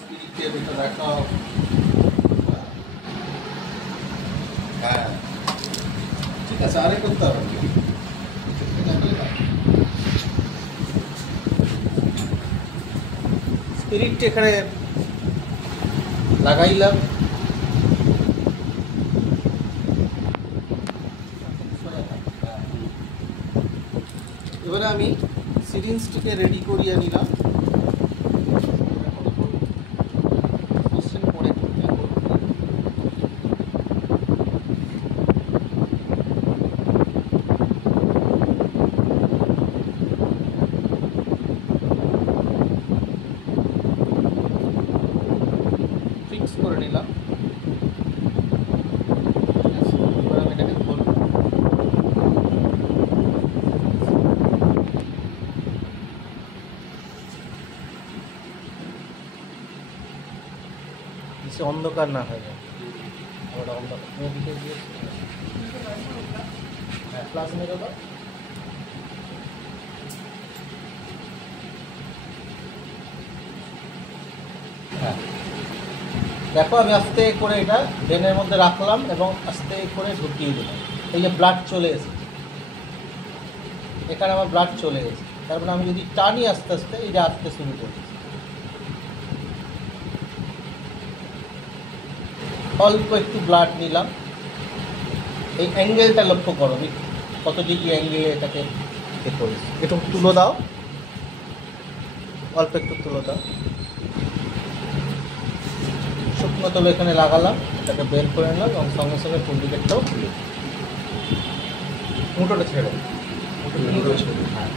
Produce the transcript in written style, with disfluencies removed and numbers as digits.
স্পিরিটের এটা দেখাও। হ্যাঁ ঠিক আছে, আরে করতে হবে না। স্পিরিটটা এখানে লাগাইলাম। এবারে আমি সিরিঞ্জটিকে রেডি করিয়ে নিলাম। ফিক্স করে নিলাম। এবার আমি এটাকে খুলব। নিচে অন্ধকার না হয়ে যায়, ওটা অন্ধকার। হ্যাঁ প্লাস মেরে দাও। হ্যাঁ দেখো, আমি আস্তে করে এটা ড্রেনের মধ্যে রাখলাম এবং আস্তে করে ঢুকিয়ে দিলাম। এই যে ব্লাড চলে এসেছে, এখানে আমার ব্লাড চলে গেছে। তার মানে আমি যদি টানি আস্তে আস্তে, এই যে আসতে শুরু করছি। অল্প একটু ব্লাড নিলাম। এই অ্যাঙ্গেলটা লক্ষ্য করো, আমি কত ডিগ্রি অ্যাঙ্গেলে এটাকে এ করেছি। একটু তুলো দাও, অল্প একটু তুলো দাও। শুকনো তুলো এখানে লাগালাম, এটাকে বের করে নিলাম এবং সঙ্গে সঙ্গে টুলটিকেটটাও খুলে মুঠোটা ছেড়ে। মুঠোটা ছেড়ে। হ্যাঁ